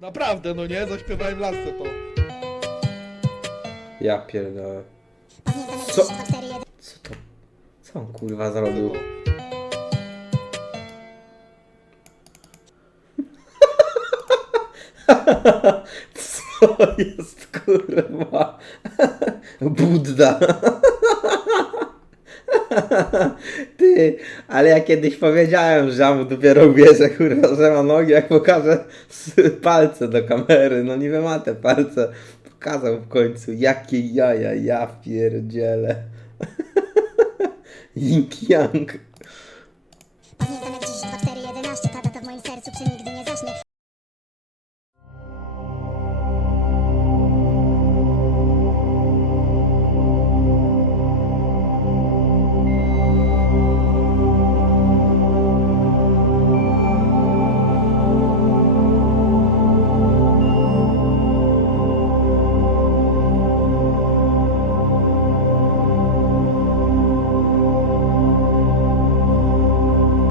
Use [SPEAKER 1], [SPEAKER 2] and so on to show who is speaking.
[SPEAKER 1] Naprawdę, no nie? Zaśpiewałem lasce to.
[SPEAKER 2] Ja pierdolę. Co?
[SPEAKER 3] 241
[SPEAKER 2] Co to? Co on kurwa zrobił? Co jest kurwa? Budda. Ty, ale ja kiedyś powiedziałem, że ja mu dopiero wierzę, kurwa, że ma nogi, jak pokażę palce do kamery. No niby ma te palce. Pokazał w końcu, jakie jaja, ja pierdzielę. Ying Yang.